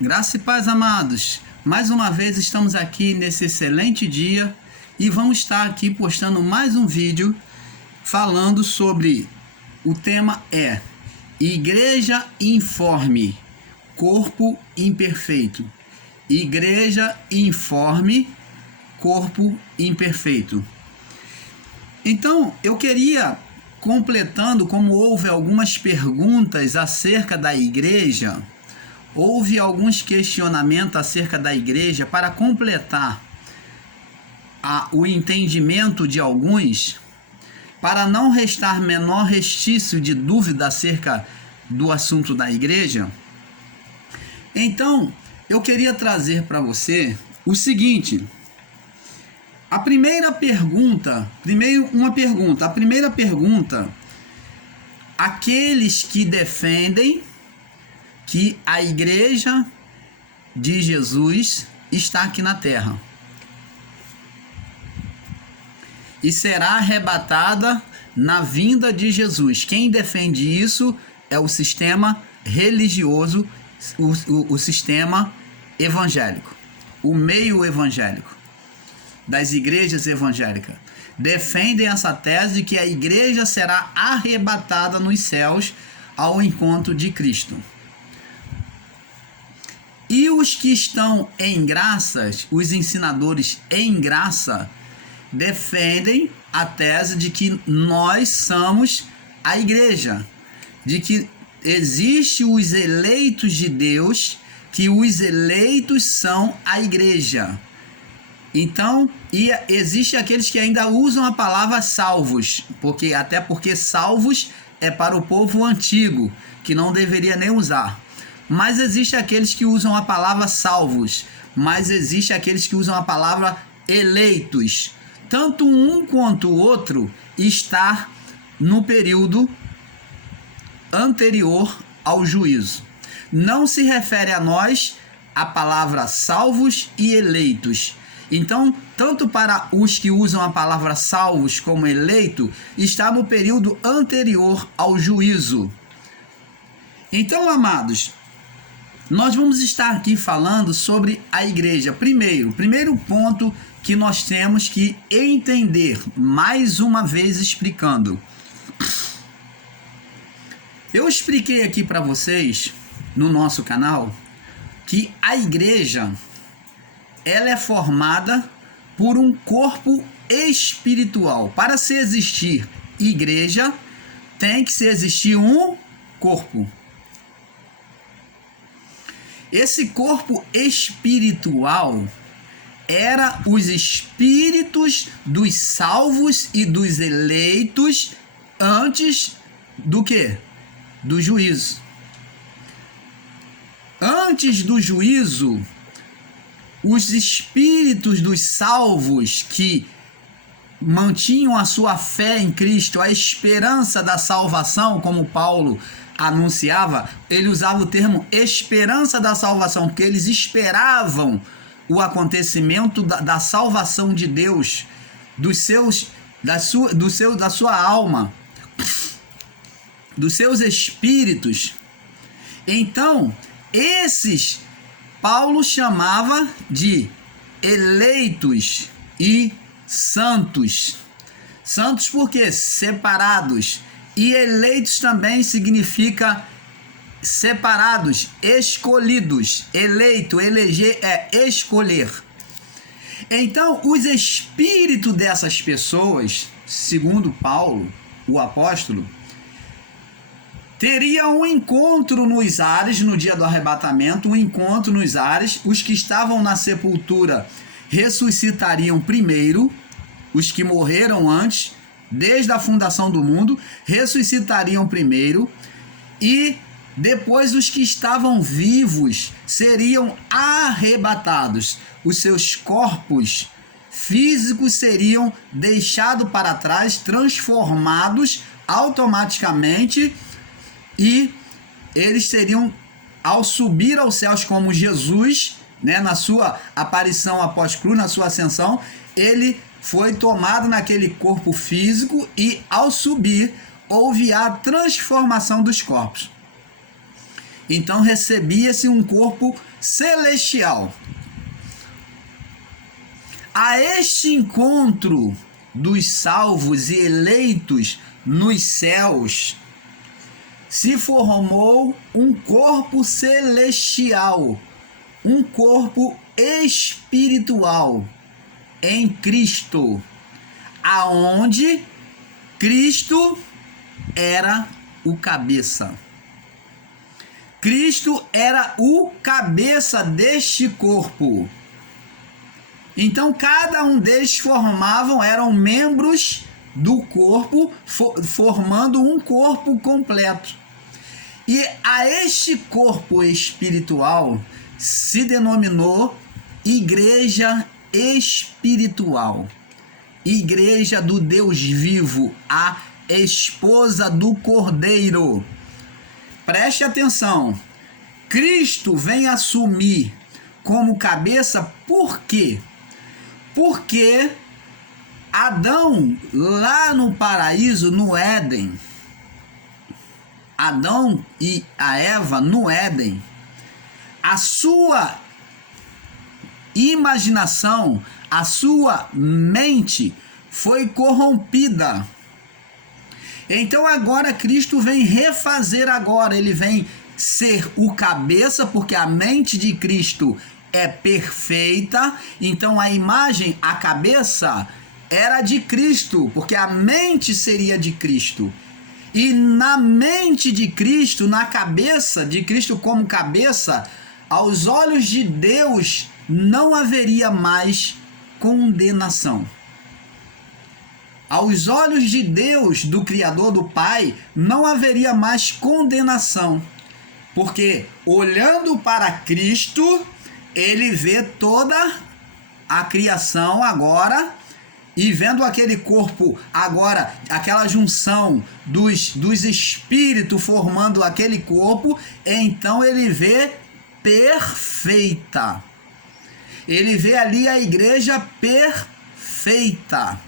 Graça e paz, amados. Mais uma vez estamos aqui nesse excelente dia e vamos estar aqui postando mais um vídeo falando sobre o tema Igreja informe, corpo imperfeito. Igreja informe, corpo imperfeito. Então, eu queria, completando, como houve algumas perguntas acerca da igreja, houve alguns questionamentos acerca da igreja, para completar o entendimento de alguns, para não restar menor restício de dúvida acerca do assunto da igreja. Então, eu queria trazer para você o seguinte: a primeira pergunta, aqueles que defendem que a igreja de Jesus está aqui na terra e será arrebatada na vinda de Jesus. Quem defende isso é o sistema religioso, o sistema evangélico, o meio evangélico das igrejas evangélicas. Defendem essa tese de que a igreja será arrebatada nos céus ao encontro de Cristo. E os que estão em graças, os ensinadores em graça, defendem a tese de que nós somos a igreja, de que existe os eleitos de Deus, que os eleitos são a igreja. Então, existe aqueles que ainda usam a palavra salvos, até porque salvos é para o povo antigo, que não deveria nem usar. Mas existe aqueles que usam a palavra salvos, mas existe aqueles que usam a palavra eleitos. Tanto um quanto o outro está no período anterior ao juízo. Não se refere a nós a palavra salvos e eleitos. Então, tanto para os que usam a palavra salvos como eleito, está no período anterior ao juízo. Então, amados, nós vamos estar aqui falando sobre a igreja. Primeiro ponto que nós temos que entender, mais uma vez explicando. Eu expliquei aqui para vocês, no nosso canal, que a igreja, ela é formada por um corpo espiritual. Para se existir igreja, tem que se existir um corpo. Esse corpo espiritual era os espíritos dos salvos e dos eleitos antes do quê? Do juízo. Antes do juízo, os espíritos dos salvos que mantinham a sua fé em Cristo, a esperança da salvação, como Paulo anunciava, ele usava o termo esperança da salvação, porque eles esperavam o acontecimento da salvação de Deus, da sua alma, dos seus espíritos. Então, esses Paulo chamava de eleitos e santos. Santos por quê? Separados. E eleitos também significa separados, escolhidos. Eleito, eleger é escolher. Então, os espíritos dessas pessoas, segundo Paulo, o apóstolo, teria um encontro nos ares no dia do arrebatamento, um encontro nos ares. Os que estavam na sepultura ressuscitariam primeiro, os que morreram antes, desde a fundação do mundo, ressuscitariam primeiro, e depois os que estavam vivos seriam arrebatados. Os seus corpos físicos seriam deixados para trás, transformados automaticamente, e eles seriam, ao subir aos céus como Jesus, na sua aparição após cruz, na sua ascensão, ele foi tomado naquele corpo físico e, ao subir, houve a transformação dos corpos. Então recebia-se um corpo celestial. A este encontro dos salvos e eleitos nos céus, se formou um corpo celestial, um corpo espiritual em Cristo, aonde Cristo era o cabeça. Cristo era o cabeça deste corpo. Então cada um deles eram membros do corpo, formando um corpo completo. E a este corpo espiritual se denominou Igreja Espiritual. Igreja do Deus vivo, a esposa do Cordeiro. Preste atenção. Cristo vem assumir como cabeça por quê? Porque Adão, lá no paraíso, no Éden, Adão e a Eva no Éden, a sua imaginação, a sua mente foi corrompida. Então agora Cristo vem refazer agora, ele vem ser o cabeça, porque a mente de Cristo é perfeita, então a imagem, a cabeça era de Cristo, porque a mente seria de Cristo. E na mente de Cristo, na cabeça de Cristo como cabeça, aos olhos de Deus não haveria mais condenação. Aos olhos de Deus, do Criador, do Pai, não haveria mais condenação. Porque olhando para Cristo, ele vê toda a criação agora, e vendo aquele corpo agora, aquela junção dos espíritos formando aquele corpo, então ele vê perfeita. Ele vê ali a igreja perfeita.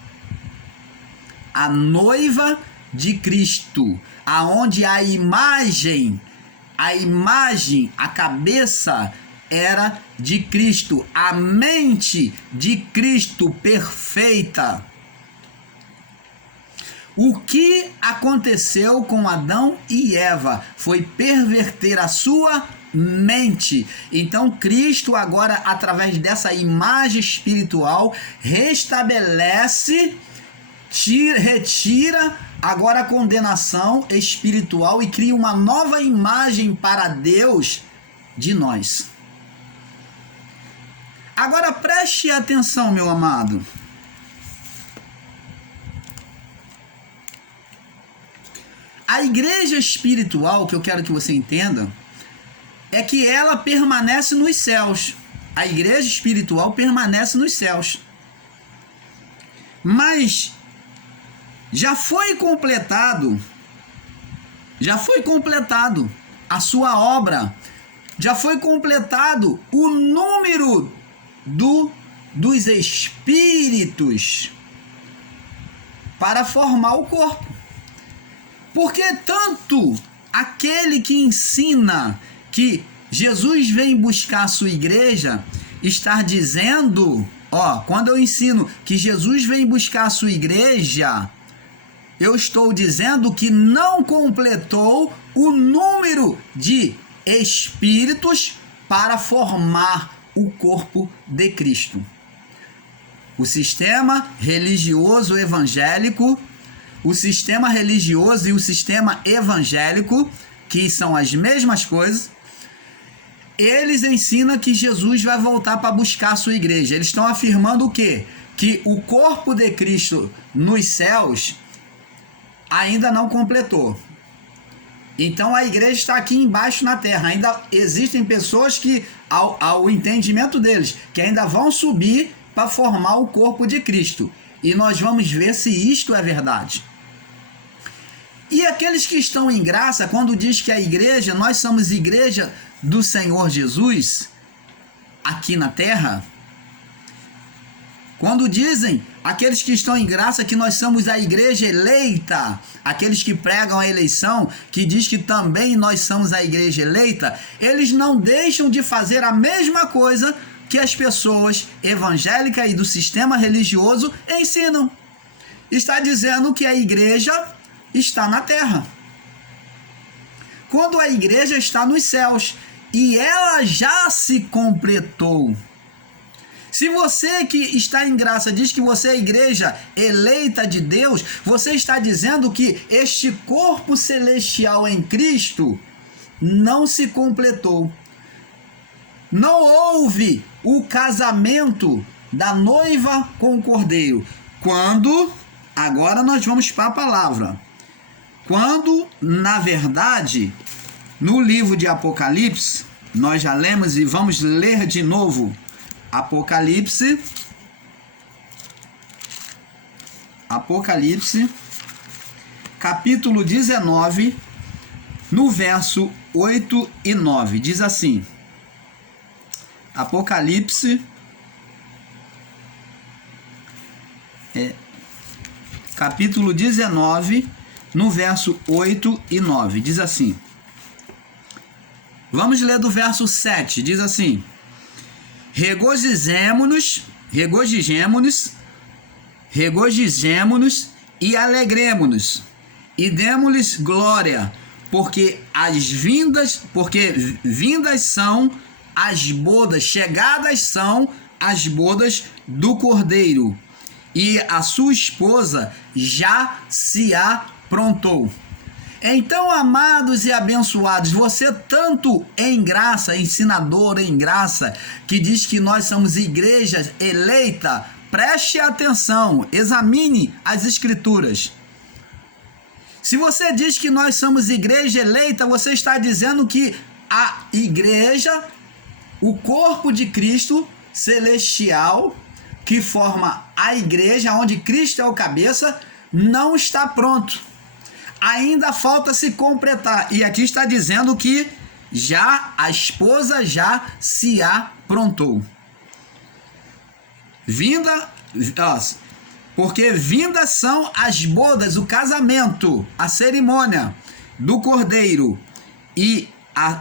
A noiva de Cristo, aonde a imagem, a cabeça era de Cristo, a mente de Cristo perfeita. O que aconteceu com Adão e Eva foi perverter a sua mente. Então Cristo agora, através dessa imagem espiritual, restabelece, retira agora a condenação espiritual e cria uma nova imagem para Deus de nós. Agora preste atenção, meu amado. A igreja espiritual, que eu quero que você entenda, é que ela permanece nos céus. A igreja espiritual permanece nos céus. Mas já foi completado a sua obra, já foi completado o número dos espíritos para formar o corpo. Porque tanto aquele que ensina que Jesus vem buscar a sua igreja, está dizendo, quando eu ensino que Jesus vem buscar a sua igreja, eu estou dizendo que não completou o número de espíritos para formar o corpo de Cristo. O sistema religioso evangélico, o sistema religioso e o sistema evangélico, que são as mesmas coisas, eles ensinam que Jesus vai voltar para buscar a sua igreja. Eles estão afirmando o quê? Que o corpo de Cristo nos céus ainda não completou. Então a igreja está aqui embaixo na terra. Ainda existem pessoas que, ao entendimento deles, que ainda vão subir para formar o corpo de Cristo. E nós vamos ver se isto é verdade. E aqueles que estão em graça, quando diz que a igreja, nós somos igreja do Senhor Jesus, aqui na terra, quando dizem aqueles que estão em graça, que nós somos a igreja eleita, aqueles que pregam a eleição, que diz que também nós somos a igreja eleita, eles não deixam de fazer a mesma coisa que as pessoas evangélicas e do sistema religioso ensinam. Está dizendo que a igreja está na terra, quando a igreja está nos céus, e ela já se completou. Se você que está em graça diz que você é a igreja eleita de Deus, você está dizendo que este corpo celestial em Cristo não se completou. Não houve o casamento da noiva com o cordeiro. Quando, agora nós vamos para a palavra. Quando, na verdade, no livro de Apocalipse, nós já lemos e vamos ler de novo. Apocalipse, capítulo 19, no verso 8 e 9, diz assim, Apocalipse, capítulo 19, no verso 8 e 9, diz assim, vamos ler do verso 7, diz assim, regozijemo-nos e alegremo-nos e demo-lhes glória, porque vindas são as bodas, chegadas são as bodas do Cordeiro, e a sua esposa já se aprontou. Então, amados e abençoados, você tanto em graça, ensinador em graça, que diz que nós somos igreja eleita, preste atenção, examine as escrituras. Se você diz que nós somos igreja eleita, você está dizendo que a igreja, o corpo de Cristo celestial, que forma a igreja, onde Cristo é o cabeça, não está pronto. Ainda falta se completar. E aqui está dizendo que já a esposa já se aprontou. Porque vindas são as bodas, o casamento, a cerimônia do Cordeiro, e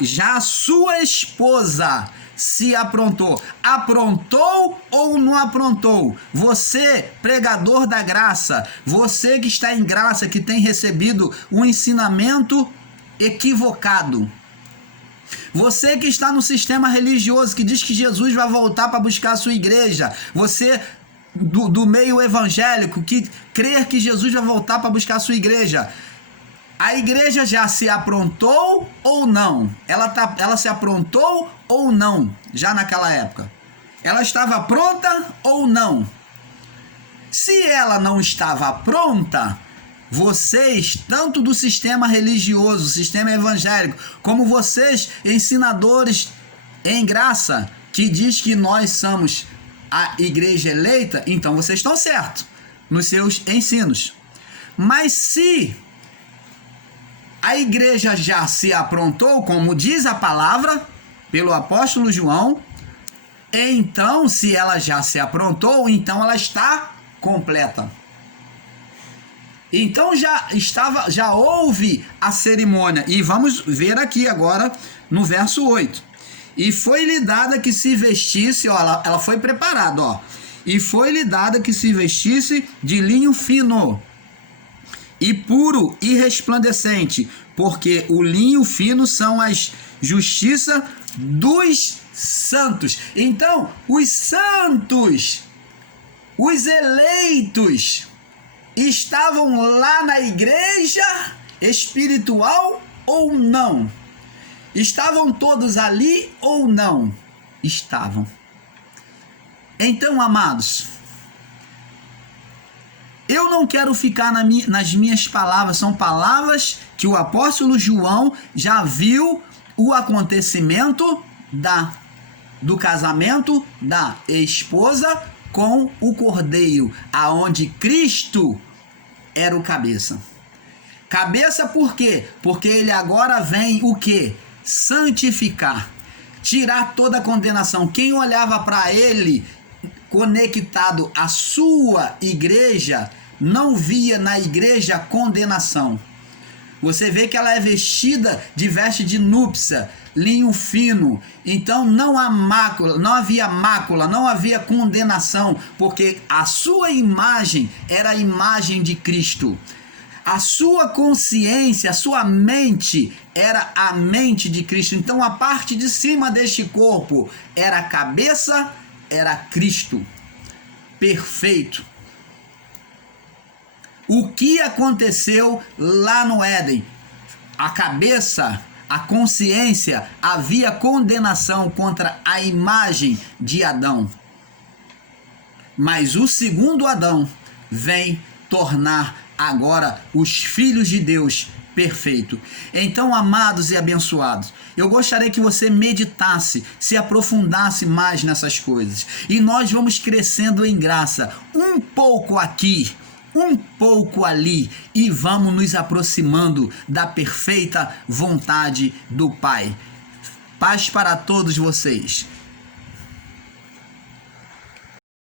já a sua esposa se aprontou. Aprontou ou não aprontou? Você, pregador da graça, você que está em graça, que tem recebido um ensinamento equivocado, você que está no sistema religioso, que diz que Jesus vai voltar para buscar a sua igreja, você do meio evangélico, que crê que Jesus vai voltar para buscar a sua igreja, a igreja já se aprontou ou não? Ela se aprontou ou não, já naquela época? Ela estava pronta ou não? Se ela não estava pronta, vocês, tanto do sistema religioso, sistema evangélico, como vocês, ensinadores em graça, que diz que nós somos a igreja eleita, então vocês estão certos nos seus ensinos. Mas se a igreja já se aprontou, como diz a palavra, pelo apóstolo João, então, se ela já se aprontou, então ela está completa. Então já houve a cerimônia. E vamos ver aqui agora no verso 8. E foi-lhe dada que se vestisse, ó, ela foi preparada, ó. E foi-lhe dada que se vestisse de linho fino e puro e resplandecente, porque o linho fino são as justiça dos santos. Então, os santos, os eleitos, estavam lá na igreja espiritual ou não? Estavam todos ali ou não? Estavam. Então, amados, eu não quero ficar nas minhas palavras, são palavras que o apóstolo João já viu o acontecimento do casamento da esposa com o cordeiro, aonde Cristo era o cabeça. Cabeça por quê? Porque ele agora vem o quê? Santificar, tirar toda a condenação. Quem olhava para ele conectado à sua igreja, não via na igreja condenação. Você vê que ela é vestida de veste de núpcia, linho fino. Então não há mácula, não havia mácula, não havia condenação, porque a sua imagem era a imagem de Cristo. A sua consciência, a sua mente era a mente de Cristo. Então a parte de cima deste corpo era a cabeça, era Cristo. Perfeito. O que aconteceu lá no Éden? A cabeça, a consciência, havia condenação contra a imagem de Adão. Mas o segundo Adão vem tornar agora os filhos de Deus perfeito. Então, amados e abençoados, eu gostaria que você meditasse, se aprofundasse mais nessas coisas. E nós vamos crescendo em graça, um pouco aqui, um pouco ali, e vamos nos aproximando da perfeita vontade do Pai. Paz para todos vocês.